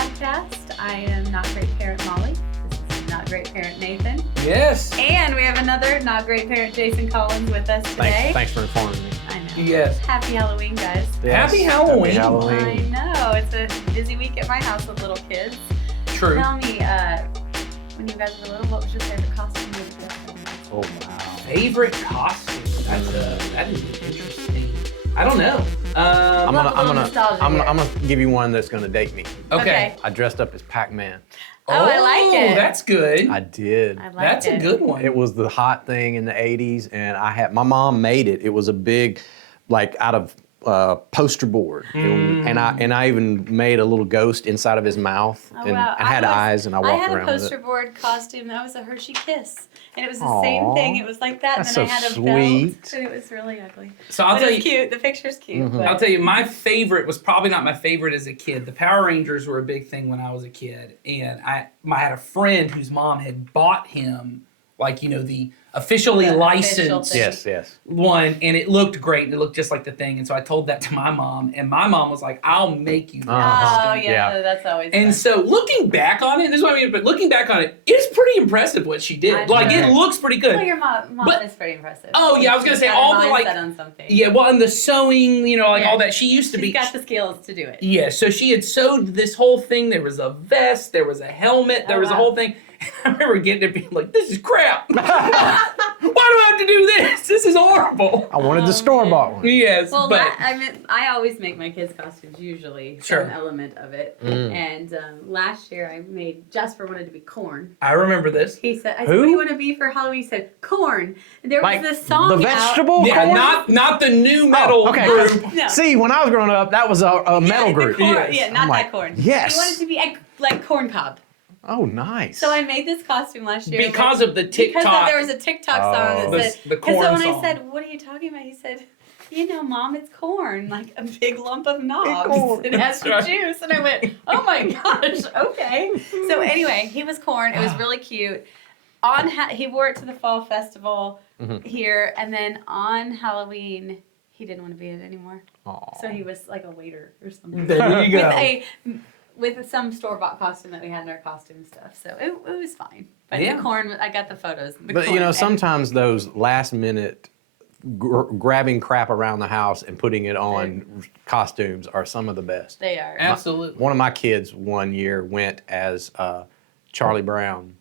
podcast. I am Not Great Parent Molly. This is Not Great Parent Nathan. Yes. And we have another Not Great Parent Jason Collins with us today. Thanks for informing me. I know. Yes. Happy Halloween, guys. Yes. Happy Halloween. Happy Halloween. I know. It's a busy week at my house with little kids. True. Tell me, when you guys were little, what was your favorite costume you would get? Oh, wow. Favorite costume? That is interesting. I don't know. I'm nostalgia here. gonna give you one that's gonna date me. Okay. I dressed up as Pac-Man. Oh, I like it. That's good. I did. I like That's it. a good one. It was the hot thing in the 80s, and my mom made it. It was a big, like out of poster board, and I even made a little ghost inside of his mouth, Oh, and wow. I had eyes, and I walked around I had a with poster it. board costume that was a Hershey Kiss, and it was the Aw. same thing. It was like that, That's and then I so had a sweet. belt, and it was really ugly. So I'll But tell it's you. cute. The picture's cute. Mhm. but- I'll tell you, my favorite was probably not my favorite as a kid. The Power Rangers were a big thing when I was a kid, and I had a friend whose mom had bought him, like, the officially The official licensed thing. Yes. one, and it looked great, and it looked just like the thing, and so I told that to my mom, and my mom was like, "I'll make you that Oh, costume." yeah, that's always fun. And so looking back on it, this is what I mean, but looking back on it, it's pretty impressive what she did. I'm Like, sure. it looks pretty Well, good. your mom But- is pretty impressive. Oh, yeah, I was gonna She's say got a all the, like- mindset on something. Yeah, well, and the sewing, all Yeah. that. She used to She's be. got the skills to do it. Yeah, so she had sewed this whole thing. There was a vest, there was a helmet, there Oh, was a wow. whole thing. I remember getting it being like, this is crap. Why do I have to do this? This is horrible. I wanted Oh, the store-bought man. one. Yes, Well, but I always make my kids' costumes usually Sure. some element of it. Mm. And last year I made Jasper wanted to be corn. I remember this. He said, "I said, Who? what do you want to be for Halloween?" He said, "Corn." And there was Like this song the out- vegetable Yeah, corn? not the new metal Oh, okay. group. No. See, when I was growing up, that was a metal the group. corn, Yes. Yeah, not I'm that like, corn. yes. He wanted to be like corn cob. Oh, nice. So I made this costume last year. Because of the Because TikTok. there was a TikTok song Oh. that said, The because corn when song. I said, "What are you talking about?" He said, "Mom, it's corn, like a big lump of knobs. corn. It has some That's right. juice." And I went, "Oh my gosh, okay." So anyway, he was corn. It was really cute. He wore it to the fall festival Mhm. here, and then on Halloween, he didn't want to be it anymore. Aw. So he was like a waiter or something. There you go. With some store-bought costume that we had in our costume stuff, so it was fine. But Yeah. the corn, I got the photos. The But corn, sometimes those last-minute grabbing crap around the house and putting it on costumes are some of the best. they are. Absolutely. One of my kids one year went as Charlie Brown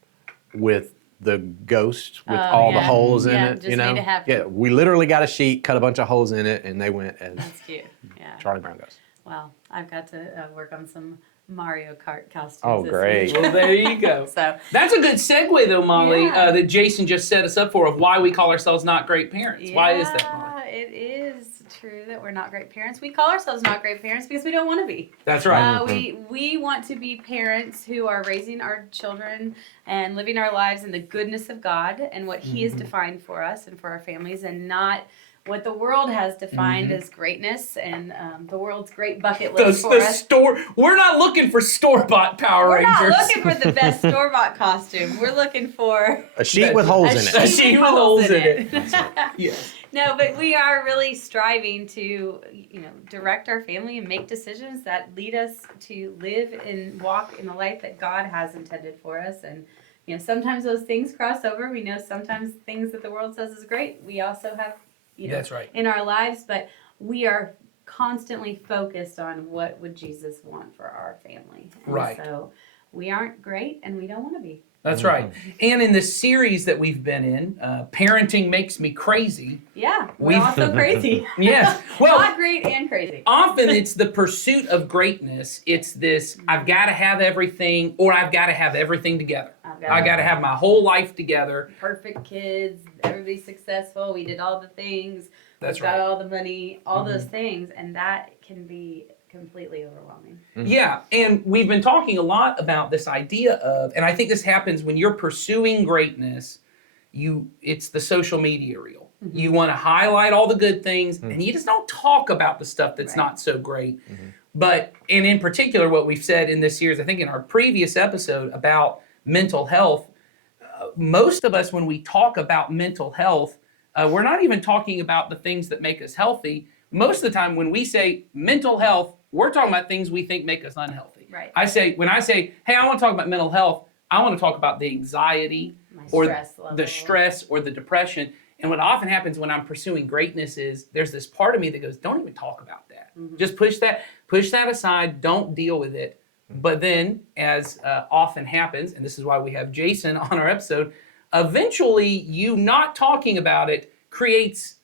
with the ghost with Oh, all the yeah. holes in Yeah, it. just made it happen. Yeah, we literally got a sheet, cut a bunch of holes in it, and they went as That's cute. Yeah. Charlie Brown ghost. Well, I've got to work on some Mario Kart costumes. Oh, this great. week. Well, there you go. So That's a good segue, though, Molly, Yeah. that Jason just set us up for, of why we call ourselves not great parents. Why is that, Molly? It is true that we're not great parents. We call ourselves not great parents because we don't want to be. That's right. We want to be parents who are raising our children and living our lives in the goodness of God and what He has defined for us and for our families, and not what the world has defined as greatness and the world's great bucket list for us. We're not looking for store-bought Power We're not Rangers. looking for the best store-bought costume. We're looking for A sheet with holes in A it. sheet with holes in it. Yes. No, but we are really striving to, direct our family and make decisions that lead us to live and walk in the life that God has intended for us. And, sometimes those things cross over. We know sometimes things that the world says is great, we also have, That's right. in our lives, but we are constantly focused on what would Jesus want for our family. And Right. so we aren't great and we don't want to be. That's right. And in the series that we've been in, Parenting Makes Me Crazy. Yeah, we're We've- also crazy. Yes. Well, Not great and crazy. often it's the pursuit of greatness. It's this, I've got to have everything, or I've got to have everything together. I got to have my whole life together. Perfect kids, everybody's successful, we did all the things, That's we've got right. all the money, all those things, and that can be completely overwhelming. Yeah, and we've been talking a lot about this idea of, and I think this happens when you're pursuing greatness, it's the social media reel. You want to highlight all the good things, and you just don't talk about the stuff that's Right. not so great. But, and in particular, what we've said in this series, I think in our previous episode about mental health, most of us, when we talk about mental health, we're not even talking about the things that make us healthy. Most of the time, when we say mental health, we're talking about things we think make us unhealthy. Right. When I say, hey, I want to talk about mental health, I want to talk about the anxiety My or stress level. the stress or the depression. And what often happens when I'm pursuing greatness is there's this part of me that goes, don't even talk about that. Just push that aside. Don't deal with it. But then, as often happens, and this is why we have Jason on our episode, eventually you not talking about it creates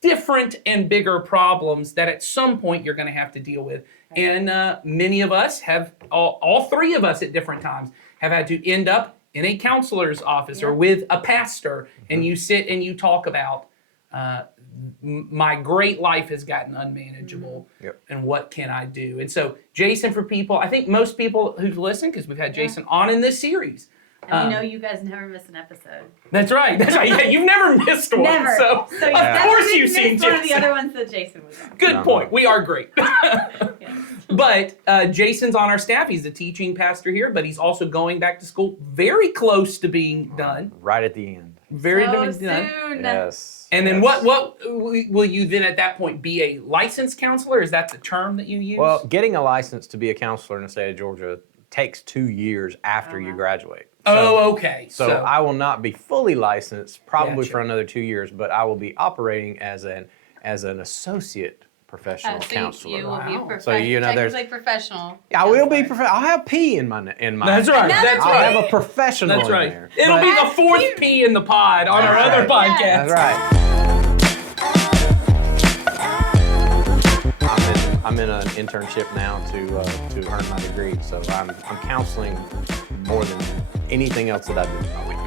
different and bigger problems that at some point you're going to have to deal with. And many of us have, all three of us at different times, have had to end up in a counselor's office or with a pastor, and you sit and you talk about, my great life has gotten unmanageable, and what can I do? And so, Jason, for people, I think most people who've listened, because we've had Jason on in this series, and we know you guys never miss an episode. That's right. Yeah, you've never missed one. Never. So you of course definitely you've seen missed one of the Jason. other ones that Jason was on. Good point. We are great. Yeah. But Jason's on our staff. He's the teaching pastor here, but he's also going back to school, very close to being done. Right at the end. Very So done. soon. Yes. And then yes. what will you then at that point be a licensed counselor? Is that the term that you use? Well, getting a license to be a counselor in the state of Georgia takes 2 years after you graduate. okay. So I will not be fully licensed probably Gotcha. for another 2 years, but I will be operating as an associate professional counselor. You will be Wow. So, you know, there's- technically professional. I will be counselor. I'll have P in my That's right. That's That's I'll right. have a professional That's in right. there. It'll But- be the fourth P in the pod on our That's other right. podcast. That's right. I'm in an internship now to earn my degree, so I'm counseling more than anything else that I do in my week.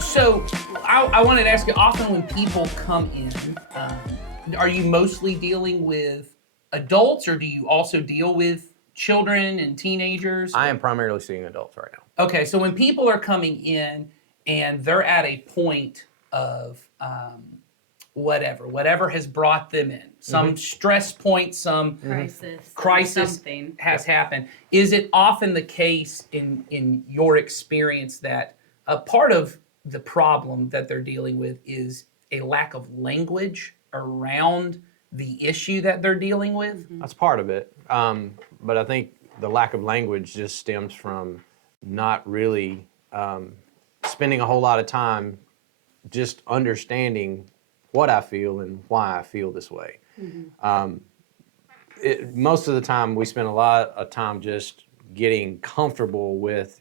So I wanted to ask you, often when people come in, are you mostly dealing with adults, or do you also deal with children and teenagers? I am primarily seeing adults right now. Okay, so when people are coming in and they're at a point of whatever has brought them in, some stress point, some crisis Something. has happened, is it often the case in your experience that a part of the problem that they're dealing with is a lack of language around the issue that they're dealing with? That's part of it. But I think the lack of language just stems from not really spending a whole lot of time just understanding what I feel and why I feel this way. Most of the time, we spend a lot of time just getting comfortable with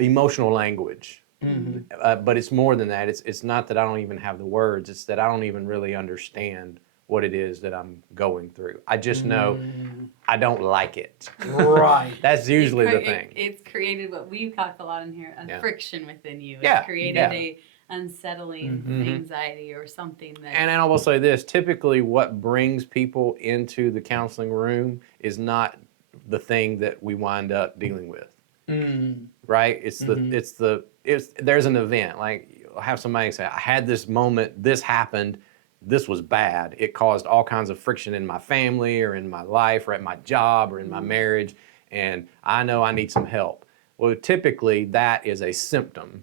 emotional language. But it's more than that. It's not that I don't even have the words. It's that I don't even really understand what it is that I'm going through. I just know I don't like it. Right. That's usually the thing. It's created what we talk a lot in here, a friction within you. Yeah, It's created yeah. a unsettling anxiety or something that. And I will say this, typically what brings people into the counseling room is not the thing that we wind up dealing with. Right? It's there's an event. Like, I'll have somebody say, I had this moment, this happened, this was bad. It caused all kinds of friction in my family or in my life or at my job or in my marriage, and I know I need some help. Well, typically that is a symptom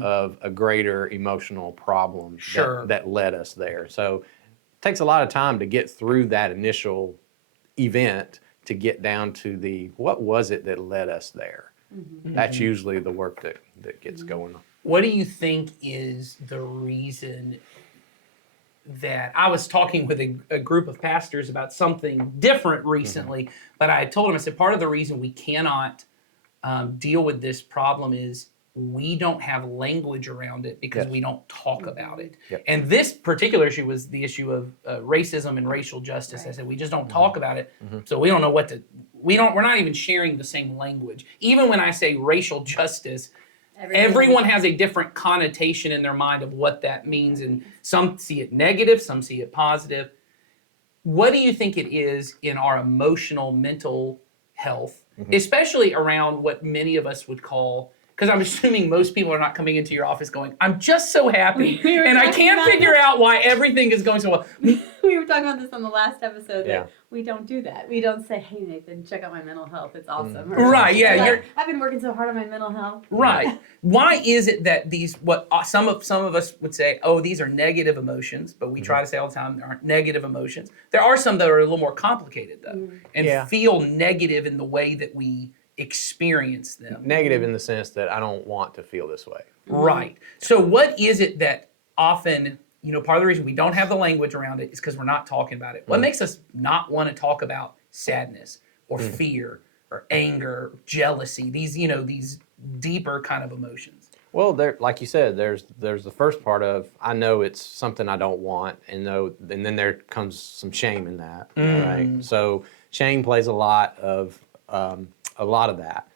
of a greater emotional problem that led us there. So it takes a lot of time to get through that initial event to get down to what was it that led us there. That's usually the work that gets going on. What do you think is the reason that I was talking with a group of pastors about something different recently, but I told them, I said, part of the reason we cannot deal with this problem is we don't have language around it because we don't talk about it. Yep. And this particular issue was the issue of racism and racial justice. I said, we just don't talk about it. So we don't know we're not even sharing the same language. Even when I say racial justice, everyone has a different connotation in their mind of what that means, and some see it negative, some see it positive. What do you think it is in our emotional, mental health, especially around what many of us would call because I'm assuming most people are not coming into your office going, I'm just so happy, We were and I talking can't about figure out why everything is going so well. We were talking about this on the last episode. Yeah. That we don't do that. We don't say, "Hey Nathan, check out my mental health. It's awesome." Or, Right, yeah, like, you're- I've been working so hard on my mental health. Right. Why is it that these, what some of us would say, oh, these are negative emotions, but we try to say all the time they aren't negative emotions. There are some that are a little more complicated though, and Yeah. feel negative in the way that we experience them. Negative in the sense that I don't want to feel this way. Right. So what is it that often, part of the reason we don't have the language around it is because we're not talking about it. What makes us not want to talk about sadness or fear or anger, jealousy, these deeper kind of emotions? Well, there, like you said, there's the first part of I know it's something I don't want, and then there comes some shame in that, right? So shame plays a lot of that.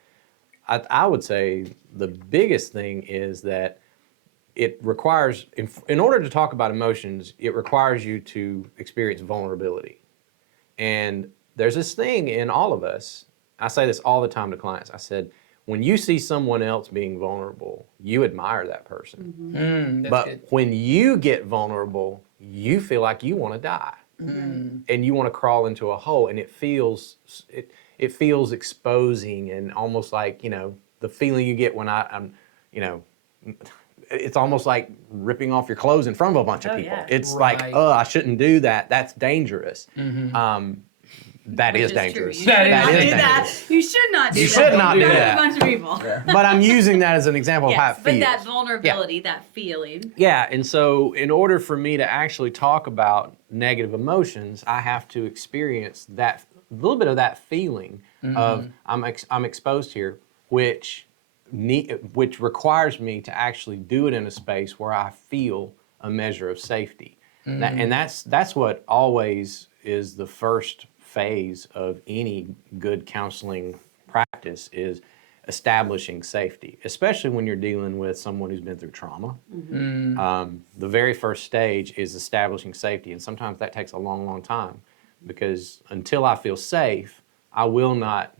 I would say the biggest thing is that it requires, in order to talk about emotions, it requires you to experience vulnerability. And there's this thing in all of us. I say this all the time to clients. I said, when you see someone else being vulnerable, you admire that person. That's But good. when you get vulnerable, you feel like you want to die. And you want to crawl into a hole, and it feels exposing, and almost like, the feeling you get when I'm it's almost like ripping off your clothes in front of a bunch of Oh, people. yeah. It's Right. like, I shouldn't do that. That's dangerous. That is Which dangerous. True. You That should not is do dangerous. that. You should not do You that. should not do In front of that. a bunch of people. But I'm using that as an example of how Yes, it but feels. that vulnerability, that feeling. Yeah, and so in order for me to actually talk about negative emotions, I have to experience that little bit of that feeling of I'm exposed here, which requires me to actually do it in a space where I feel a measure of safety. And that's what always is the first phase of any good counseling practice, is establishing safety, especially when you're dealing with someone who's been through trauma. The very first stage is establishing safety, and sometimes that takes a long, long time, because until I feel safe, I will not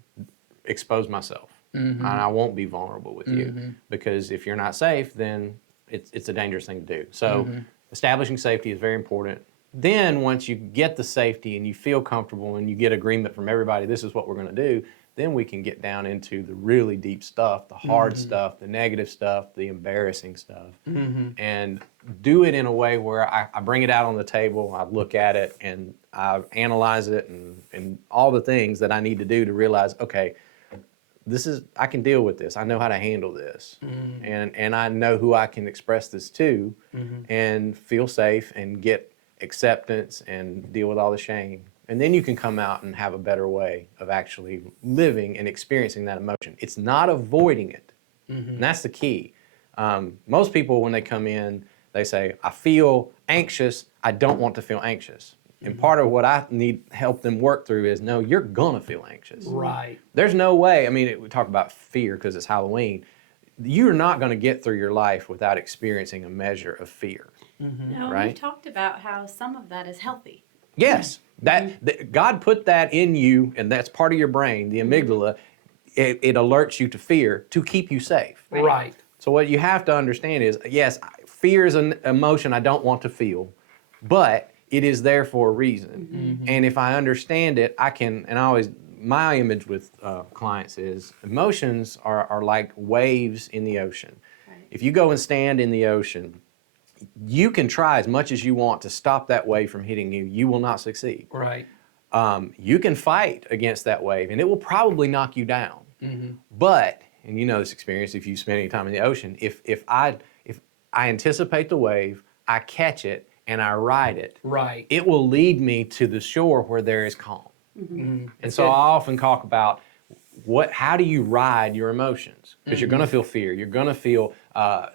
expose myself, and I won't be vulnerable with you, because if you're not safe, then it's a dangerous thing to do. So establishing safety is very important. Then once you get the safety and you feel comfortable and you get agreement from everybody, this is what we're going to do, then we can get down into the really deep stuff, the hard stuff, the negative stuff, the embarrassing stuff, and do it in a way where I bring it out on the table, I look at it, and I analyze it, and all the things that I need to do to realize, okay, I can deal with this. I know how to handle this, and I know who I can express this to, and feel safe and get acceptance and deal with all the shame. And then you can come out and have a better way of actually living and experiencing that emotion. It's not avoiding it. And that's the key. Most people, when they come in, they say, I feel anxious. I don't want to feel anxious. And part of what I need help them work through is, no, you're going to feel anxious. Right. There's no way. I mean, we talk about fear because it's Halloween. You're not going to get through your life without experiencing a measure of fear. No, Right? we've talked about how some of that is healthy. Yes, God put that in you, and that's part of your brain, the amygdala. It alerts you to fear to keep you safe. Right. So what you have to understand is, yes, fear is an emotion I don't want to feel, but it is there for a reason. And if I understand it, I can, and I always, my image with clients is emotions are like waves in the ocean. Right. If you go and stand in the ocean, you can try as much as you want to stop that wave from hitting you. You will not succeed. Right. You can fight against that wave, and it will probably knock you down. But, and you know this experience if you spend any time in the ocean, if I anticipate the wave, I catch it, and I ride it, Right. it will lead me to the shore where there is calm. And so I often talk about how do you ride your emotions? Because you're going to feel fear, you're going to feel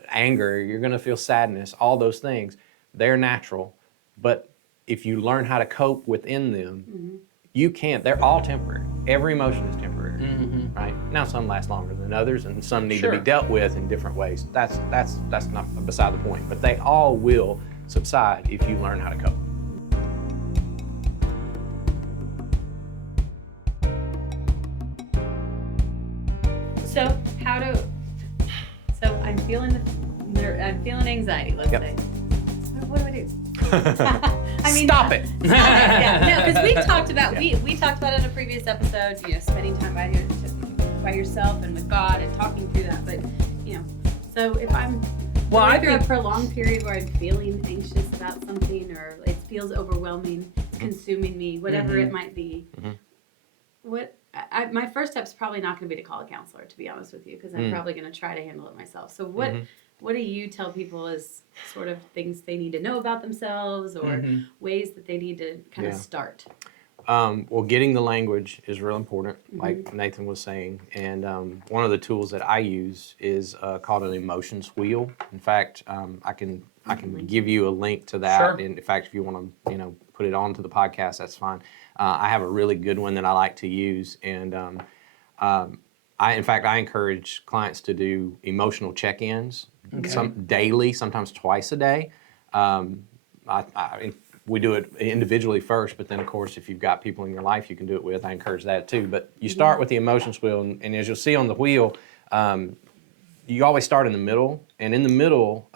anger, you're going to feel sadness, all those things. They're natural, but if you learn how to cope within them, you can't. They're all temporary. Every emotion is temporary, right? Now some last longer than others, and some need to be Sure. dealt with in different ways. That's not beside the point. But they all will subside if you learn how to cope. So I'm feeling anxiety, let's Yep. say. What do I do? I mean, Stop it. Stop it. Yeah, no, because we talked about we talked about it in a previous episode. Spending time by yourself and with God and talking through that. But so if I'm going through a prolonged period where I'm feeling anxious about something, or it feels overwhelming, it's consuming me, whatever it might be, my first step is probably not going to be to call a counselor, to be honest with you, because I'm probably going to try to handle it myself. So what do you tell people as sort of things they need to know about themselves, or ways that they need to kind of start? Well, getting the language is real important, like Nathan was saying. And one of the tools that I use is called an emotions wheel. In fact, I can give you a link to that. Sure. And in fact, if you want to, put it onto the podcast, that's fine. I have a really good one that I like to use, and I encourage clients to do emotional check-ins, some daily, sometimes twice a day. We do it individually first, but then of course, if you've got people in your life you can do it with, I encourage that too. But you start with the emotions wheel, and as you'll see on the wheel, you always start in the middle, and in the middle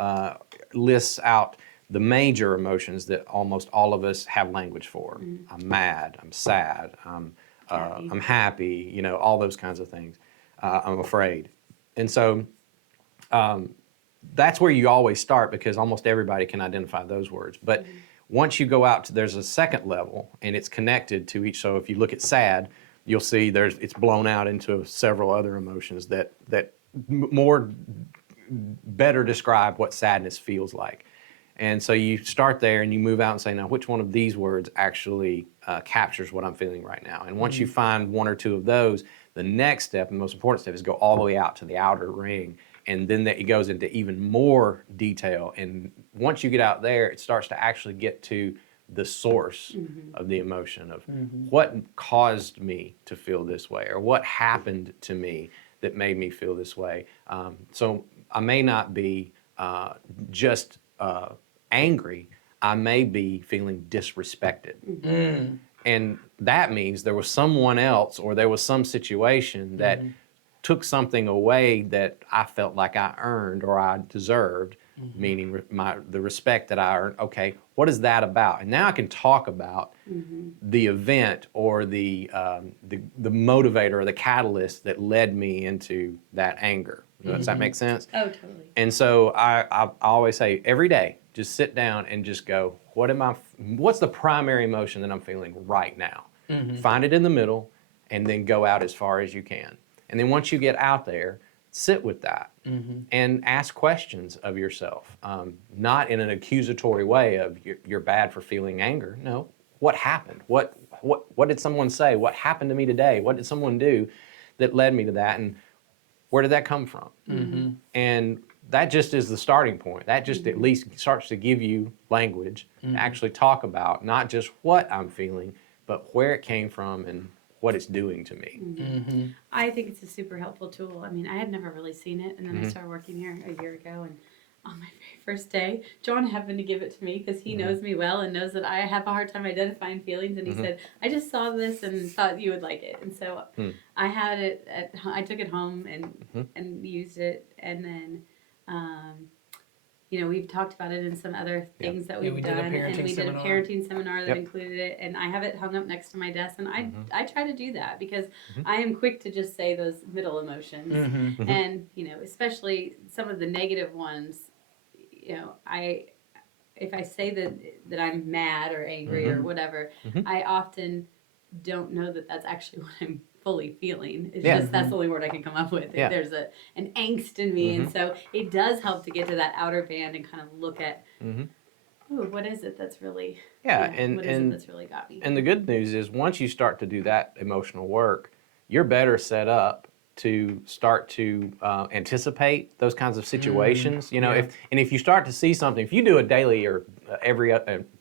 lists out the major emotions that almost all of us have language for. I'm mad, I'm sad, I'm happy, all those kinds of things. I'm afraid. And so that's where you always start, because almost everybody can identify those words. But once you go out there's a second level, and it's connected to each. So if you look at sad, you'll see it's blown out into several other emotions that better describe what sadness feels like. And so you start there and you move out and say, now, which one of these words actually captures what I'm feeling right now? And once you find one or two of those, the next step, and the most important step, is go all the way out to the outer ring. And then it goes into even more detail. And once you get out there, it starts to actually get to the source of the emotion, of what caused me to feel this way, or what happened to me that made me feel this way. So I may not be just angry, I may be feeling disrespected. And that means there was someone else, or there was some situation that took something away that I felt like I earned or I deserved, meaning the respect that I earned. Okay, what is that about? And now I can talk about the event, or the motivator, or the catalyst that led me into that anger. Does that make sense? Oh, totally. And so I always say, every day, just sit down and just go, what's the primary emotion that I'm feeling right now? Find it in the middle, and then go out as far as you can. And then once you get out there, sit with that and ask questions of yourself, not in an accusatory way of you're bad for feeling anger. No, what happened? What did someone say? What happened to me today? What did someone do that led me to that? And where did that come from? And that just is the starting point. That just at least starts to give you language to actually talk about not just what I'm feeling, but where it came from and what it's doing to me. I think it's a super helpful tool. I mean, I had never really seen it, and then I started working here a year ago, and on my very first day, John happened to give it to me because he knows me well and knows that I have a hard time identifying feelings, and he said, I just saw this and thought you would like it. And so I had it I took it home and used it, and then we've talked about it in some other things that we've done, and we did a parenting seminar that included it, and I have it hung up next to my desk, and I try to do that because I am quick to just say those middle emotions, and especially some of the negative ones. If I say that I'm mad or angry or whatever, I often don't know that that's actually what I'm fully feeling. It's just that's the only word I can come up with. There's an angst in me, and so it does help to get to that outer band and kind of look at, what is it that's really that's really got me. And the good news is, once you start to do that emotional work, you're better set up to start to anticipate those kinds of situations. If you start to see something, if you do a daily or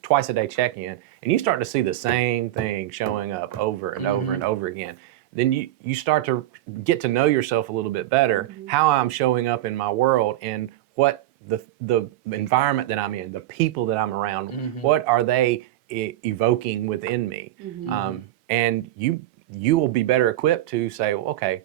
twice a day check-in, and you start to see the same thing showing up over and over and over again, then you start to get to know yourself a little bit better, how I'm showing up in my world, and what the environment that I'm in, the people that I'm around, what are they evoking within me? And you will be better equipped to say, well, okay,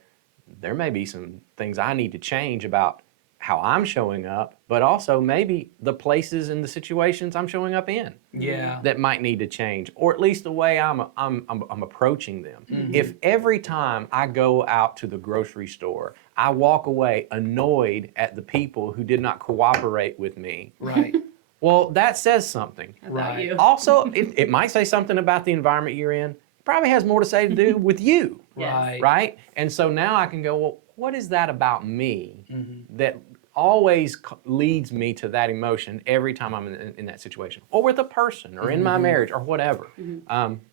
there may be some things I need to change about how I'm showing up, but also maybe the places and the situations I'm showing up in Yeah. that might need to change, or at least the way I'm approaching them. If every time I go out to the grocery store, I walk away annoyed at the people who did not cooperate with me, Right. well, that says something. About Right. you. Also, it might say something about the environment you're in. It probably has more to say to do with you, Yes. Right. right? And so now I can go, well, what is that about me Mm-hmm. that always leads me to that emotion every time I'm in that situation, or with a person, or in my marriage, or whatever.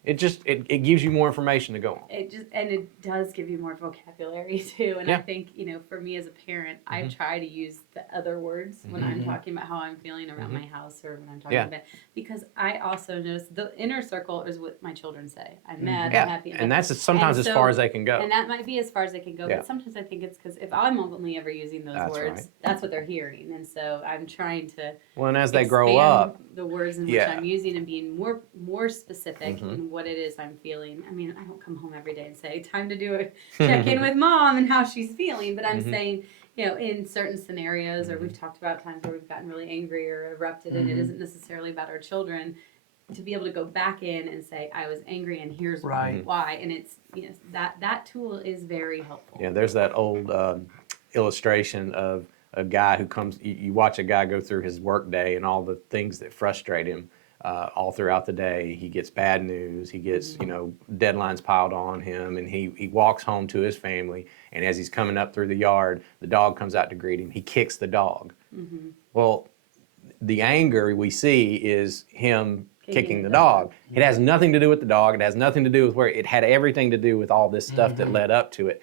It gives you more information to go on. It does give you more vocabulary too. And I Yeah. think, for me as a parent, I try to use the other words when I'm talking about how I'm feeling around my house or when I'm talking Yeah. about, because I also notice the inner circle is what my children say. I'm mad, I'm Yeah, happy. I'm and mad. that's sometimes And as so- far as they can go. And that might be as far as they can go, Yeah. but sometimes I think it's because if I'm only ever using those That's words, right. that's what they're hearing. And so I'm trying to Well, and as they grow expand up, the words in which Yeah. I'm using and being more specific in what it is I'm feeling. I mean, I don't come home every day and say, time to do a check in with mom and how she's feeling, but I'm saying, in certain scenarios, or we've talked about times where we've gotten really angry or erupted, and it isn't necessarily about our children, to be able to go back in and say, I was angry and here's Right. why. And it's, that tool is very helpful. yeah, there's that old illustration of a guy who comes, you watch a guy go through his work day and all the things that frustrate him all throughout the day. He gets bad news, he gets, deadlines piled on him, and he walks home to his family, and as he's coming up through the yard, the dog comes out to greet him. He kicks the dog. Well, the anger we see is him kicking the dog. It has nothing to do with the dog. It has nothing to do with where it had everything to do with all this stuff that led up to it.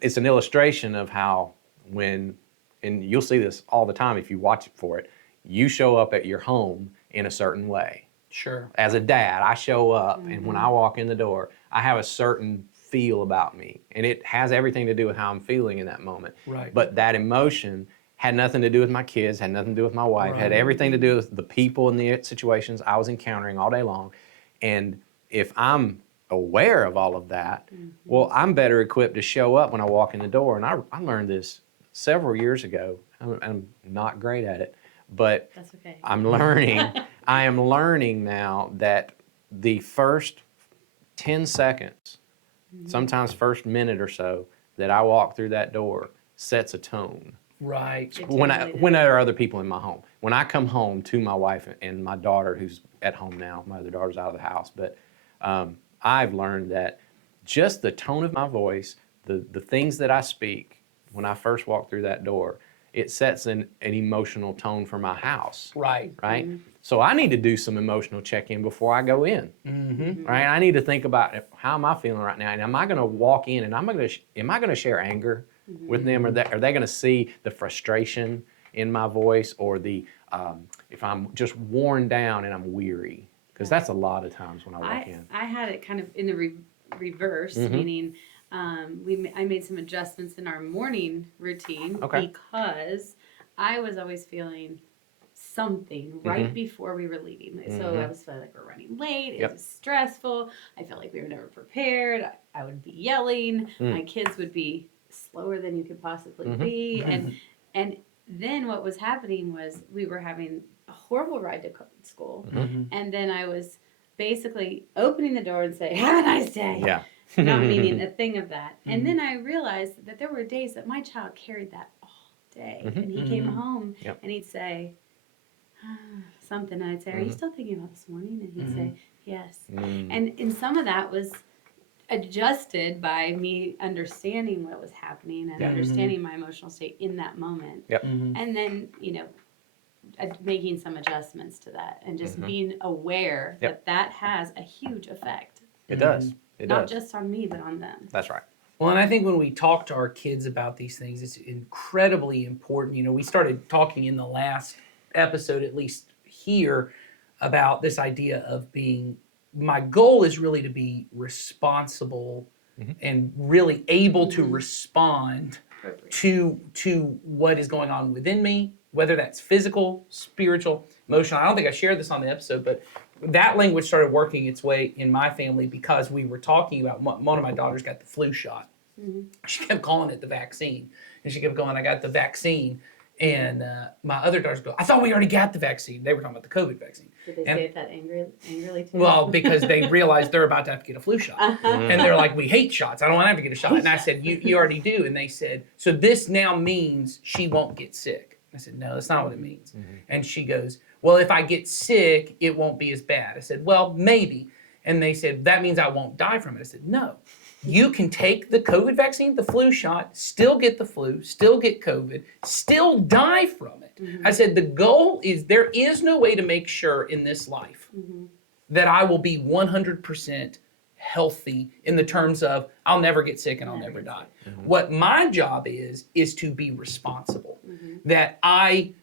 It's an illustration of how and you'll see this all the time if you watch it for it, you show up at your home in a certain way. Sure. As a dad, I show up and when I walk in the door, I have a certain feel about me, and it has everything to do with how I'm feeling in that moment. Right. But that emotion had nothing to do with my kids, had nothing to do with my wife, had Right. everything to do with the people and the situations I was encountering all day long. And if I'm aware of all of that, well, I'm better equipped to show up when I walk in the door. And I learned this several years ago. I'm not great at it, but That's okay. I'm learning. I am learning now that the first 10 seconds, sometimes first minute or so, that I walk through that door sets a tone. Right. When there are other people in my home. When I come home to my wife and my daughter, who's at home now, my other daughter's out of the house, but I've learned that just the tone of my voice, the things that I speak when I first walk through that door, it sets an emotional tone for my house. Right. Right? So I need to do some emotional check-in before I go in. Right? I need to think about how am I feeling right now, and am I going to walk in and am I going to share anger with them, or are they going to see the frustration in my voice, or the if I'm just worn down and I'm weary, because that's a lot of times when I walk in. I had it kind of in the reverse, meaning I made some adjustments in our morning routine because I was always feeling something right before we were leaving. So I was feeling like we're running late. It was stressful. I felt like we were never prepared. I would be yelling. My kids would be slower than you could possibly be. And then what was happening was we were having a horrible ride to school. And then I was basically opening the door and saying, have a nice day. Yeah. Not meaning a thing of that. And then I realized that there were days that my child carried that all day. And he came home and he'd say something. And I'd say, are you still thinking about this morning? And he'd say, yes. And some of that was adjusted by me understanding what was happening and understanding my emotional state in that moment. And then, making some adjustments to that and just being aware that has a huge effect. It does. It Not does. just on me, but on them. That's right. Well, and I think when we talk to our kids about these things, it's incredibly important. We started talking in the last episode, at least here, about this idea of my goal is really to be responsible and really able to respond to what is going on within me, whether that's physical, spiritual, emotional. I don't think I shared this on the episode, but that language started working its way in my family because we were talking about one of my daughters got the flu shot. She kept calling it the vaccine, and she kept going, I got the vaccine. And my other daughters go, I thought we already got the vaccine. They were talking about the COVID vaccine. Did they And- say it that angrily too? Well, because they realized they're about to have to get a flu shot. Uh-huh. And they're like, we hate shots. I don't want to have to get a shot. And I said, you already do. And they said, so this now means she won't get sick. I said, no, that's not what it means. And she goes, well, if I get sick, it won't be as bad. I said, well, maybe. And they said, that means I won't die from it. I said, no. You can take the COVID vaccine, the flu shot, still get the flu, still get COVID, still die from it. I said, the goal is there is no way to make sure in this life that I will be 100% healthy in the terms of I'll never get sick and I'll never die. What my job is to be responsible.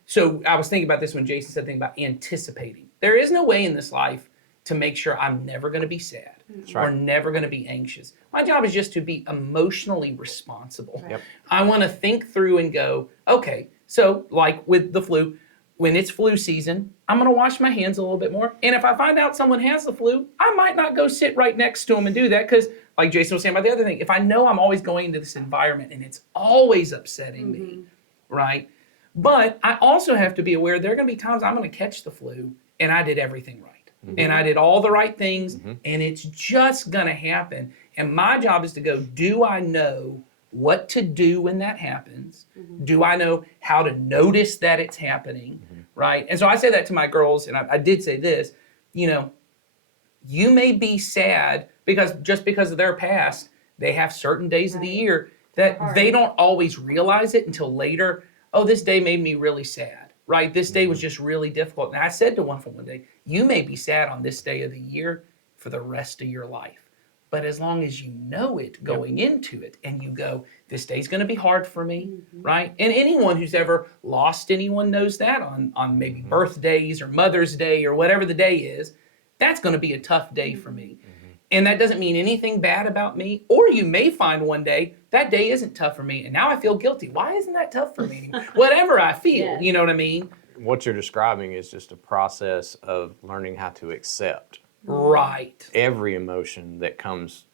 So I was thinking about this when Jason said the thing about anticipating. There is no way in this life to make sure I'm never going to be sad or never going to be anxious. My job is just to be emotionally responsible. Yep. I want to think through and go, okay, so like with the flu, when it's flu season, I'm going to wash my hands a little bit more. And if I find out someone has the flu, I might not go sit right next to them and do that because, like Jason was saying about the other thing, if I know I'm always going into this environment and it's always upsetting me, right? But I also have to be aware there are going to be times I'm going to catch the flu and I did everything right. And I did all the right things and it's just going to happen. And my job is to go, do I know what to do when that happens? Do I know how to notice that it's happening, right? And so I say that to my girls, and I did say this, you may be sad because of their past, they have certain days of the year that they don't always realize it until later. Oh, this day made me really sad, right? This day was just really difficult. And I said to one of them one day, you may be sad on this day of the year for the rest of your life. But as long as you know it going into it and you go, this day's going to be hard for me, right? And anyone who's ever lost anyone knows that on maybe birthdays or Mother's Day or whatever the day is, that's going to be a tough day for me. And that doesn't mean anything bad about me. Or you may find one day that day isn't tough for me and now I feel guilty. Why isn't that tough for me? Whatever I feel, you know what I mean? What you're describing is just a process of learning how to accept Right. every emotion that comes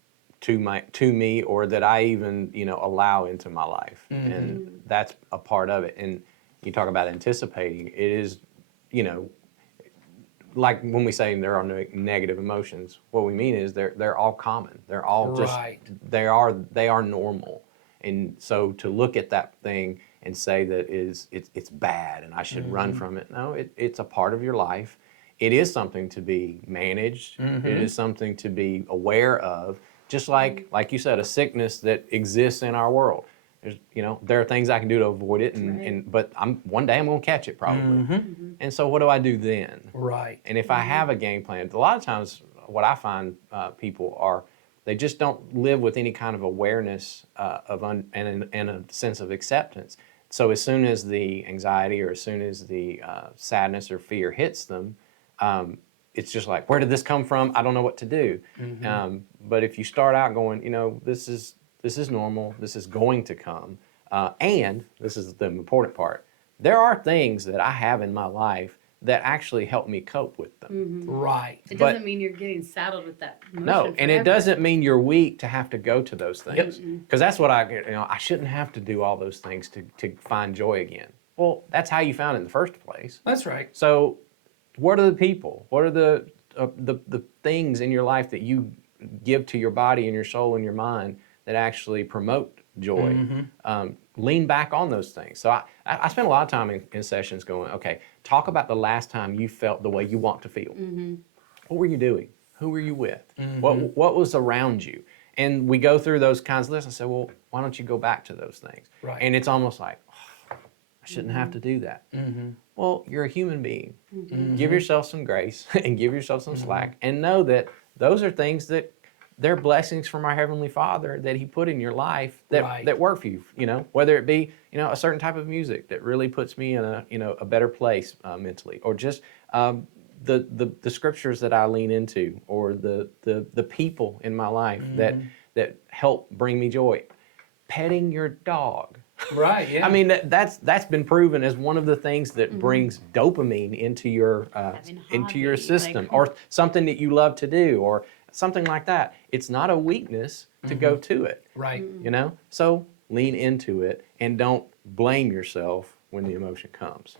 to me or that I even allow into my life, and that's a part of it. And you talk about anticipating, it is like when we say there are no negative emotions, what we mean is they're all common. They're all just they are normal. And so to look at that thing and say that it's bad and I should run from it, no, it's a part of your life. It is something to be managed. It is something to be aware of. Just like you said, a sickness that exists in our world. There's, there are things I can do to avoid it, but one day I'm going to catch it probably. And so what do I do then? Right. And if I have a game plan, a lot of times what I find people are, they just don't live with any kind of awareness and a sense of acceptance. So as soon as the anxiety or as soon as the sadness or fear hits them, it's just like, where did this come from? I don't know what to do. But if you start out going, this is normal. This is going to come. And this is the important part. There are things that I have in my life that actually help me cope with them. Right. It doesn't mean you're getting saddled with that emotion No, and it forever. doesn't mean you're weak to have to go to those things. Because that's what I shouldn't have to do all those things to find joy again. Well, that's how you found it in the first place. That's right. So what are the people? What are the things in your life that you give to your body and your soul and your mind that actually promote joy? Lean back on those things. So I spend a lot of time in sessions going, okay, talk about the last time you felt the way you want to feel. What were you doing? Who were you with? What was around you? And we go through those kinds of lists and say, well, why don't you go back to those things? Right. And it's almost like, I shouldn't have to do that. Well, you're a human being. Give yourself some grace and give yourself some slack and know that those are things that they're blessings from our Heavenly Father that He put in your life that work for you. Whether it be a certain type of music that really puts me in a better place mentally, or just the scriptures that I lean into, or the people in my life that help bring me joy. Petting your dog. Right. Yeah. I mean that's been proven as one of the things that brings dopamine into your system, or something that you love to do, or something like that. It's not a weakness to go to it. Right. So lean into it and don't blame yourself when the emotion comes.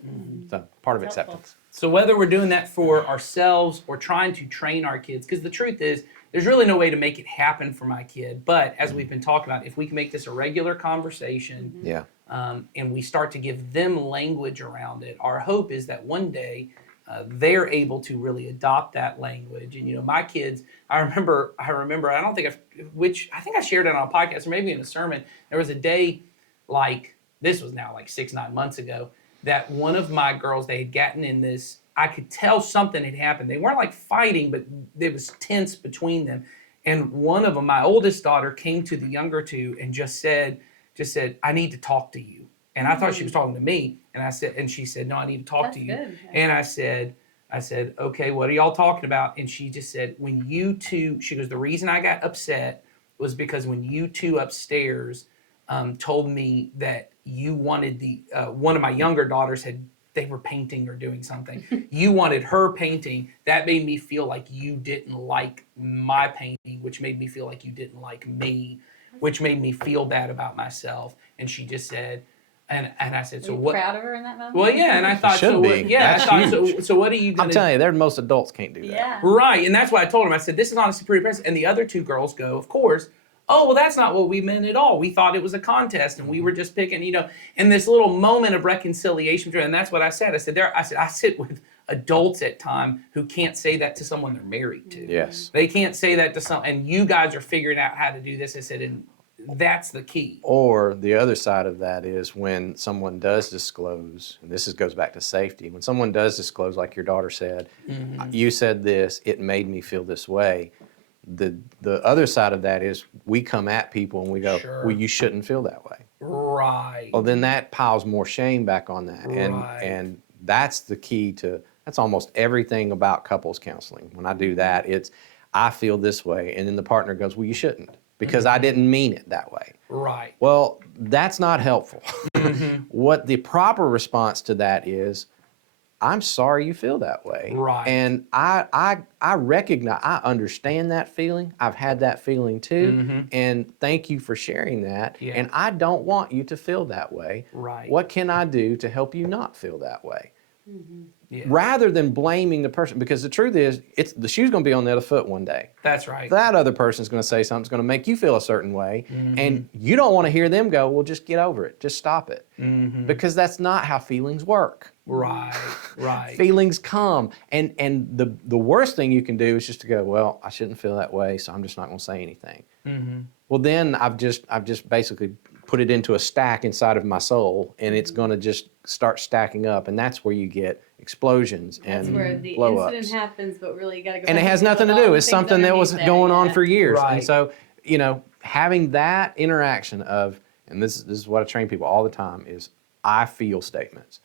So part of That's helpful. acceptance. So whether we're doing that for ourselves or trying to train our kids, because the truth is, there's really no way to make it happen for my kid. But as we've been talking about, if we can make this a regular conversation, Yeah. and we start to give them language around it, our hope is that one day they're able to really adopt that language. And my kids, I remember. I don't think I think I shared it on a podcast or maybe in a sermon. There was a day, like this was now like 6-9 months ago, that one of my girls, they had gotten in this. I could tell something had happened. They weren't like fighting, but it was tense between them. And one of them, my oldest daughter, came to the younger two and just said, I need to talk to you. And I thought she was talking to me. And she said, no, I need to talk That's to you. good. And I said, okay, what are y'all talking about? And she just said, when you two, she goes, the reason I got upset was because when you two upstairs told me that you wanted one of my younger daughters they were painting or doing something. You wanted her painting. That made me feel like you didn't like my painting, which made me feel like you didn't like me, which made me feel bad about myself. And she just said, and I said, so Were you what? proud of her in that moment? Well, yeah, and I thought, should so be. what, yeah, That's I thought, huge. so what are you going I'm to telling you, most adults can't do that. Yeah. Right, and that's why I told him. I said, this is honestly pretty impressive. And the other two girls go, of course, oh, well, that's not what we meant at all. We thought it was a contest, and we were just picking, and this little moment of reconciliation. And that's what I said. I said, I sit with adults at time who can't say that to someone they're married to. Yes. They can't say that to some, and you guys are figuring out how to do this. I said, and that's the key. Or the other side of that is when someone does disclose, and goes back to safety, when someone does disclose, like your daughter said, you said this, it made me feel this way. The other side of that is we come at people and we go, Sure. well, you shouldn't feel that way. Right. Well, then that piles more shame back on that. Right. And that's the key that's almost everything about couples counseling. When I do that, it's, I feel this way. And then the partner goes, well, you shouldn't because I didn't mean it that way. Right. Well, that's not helpful. What the proper response to that is, I'm sorry you feel that way. Right. And I recognize, I understand that feeling. I've had that feeling too. And thank you for sharing that. Yeah. And I don't want you to feel that way. Right. What can I do to help you not feel that way? Yeah. Rather than blaming the person, because the truth is, the shoe's going to be on the other foot one day. That's right. That other person's going to say something that's going to make you feel a certain way, and you don't want to hear them go, well, just get over it. Just stop it. Because that's not how feelings work. Right. Right. Feelings come, and the worst thing you can do is just to go, well, I shouldn't feel that way, so I'm just not going to say anything. Well, then I've just basically put it into a stack inside of my soul, and it's going to just start stacking up, and that's where you get explosions That's and where the blow-ups. incident happens, but really you got to go. And it back has deal nothing to with all do. the It's things something that was underneath going on yeah. for years. Right. And so, having that interaction of, and this is what I train people all the time, is I feel statements.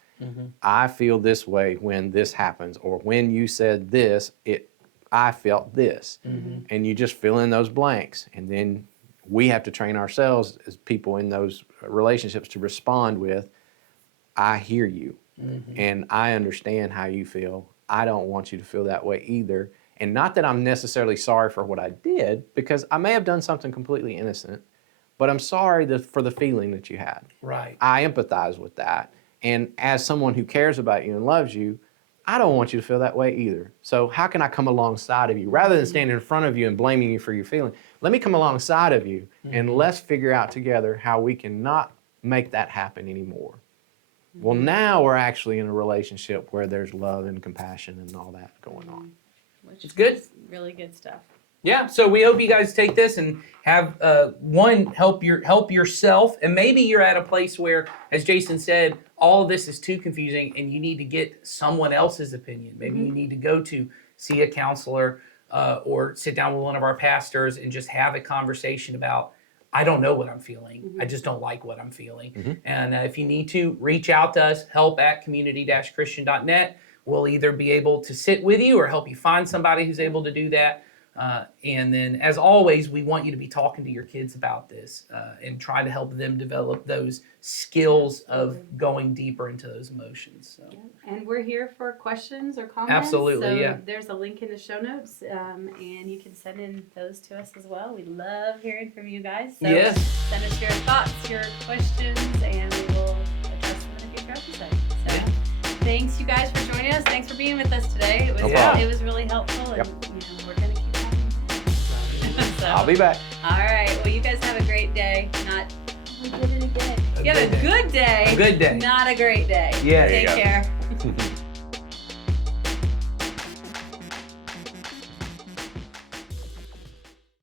I feel this way when this happens, or when you said this, I felt this. And you just fill in those blanks. And then we have to train ourselves as people in those relationships to respond with, I hear you. And I understand how you feel. I don't want you to feel that way either. And not that I'm necessarily sorry for what I did, because I may have done something completely innocent, but I'm sorry for the feeling that you had. Right. I empathize with that. And as someone who cares about you and loves you, I don't want you to feel that way either. So how can I come alongside of you? Rather than standing in front of you and blaming you for your feeling, let me come alongside of you and let's figure out together how we can not make that happen anymore. Well, now we're actually in a relationship where there's love and compassion and all that going on. Which It's good. is really good stuff. Yeah, so we hope you guys take this and have help yourself, and maybe you're at a place where, as Jason said, all of this is too confusing, and you need to get someone else's opinion. Maybe you need to go to see a counselor or sit down with one of our pastors and just have a conversation about, I don't know what I'm feeling. I just don't like what I'm feeling. And if you need to, reach out to us, help@community-christian.net. We'll either be able to sit with you or help you find somebody who's able to do that. And then, as always, we want you to be talking to your kids about this and try to help them develop those skills of going deeper into those emotions. So. And we're here for questions or comments. Absolutely, so yeah. There's a link in the show notes, and you can send in those to us as well. We love hearing from you guys. So Yes. send us your thoughts, your questions, and we will address them in a future future episode. So thanks you guys for joining us. Thanks for being with us today. It was, No problem. it was really helpful, and we're going to keep having so, I'll be back. All right. Well, you guys have a great day. We did it again. You have a good day. A good day. Not a great day. Yeah. There you Take go. care.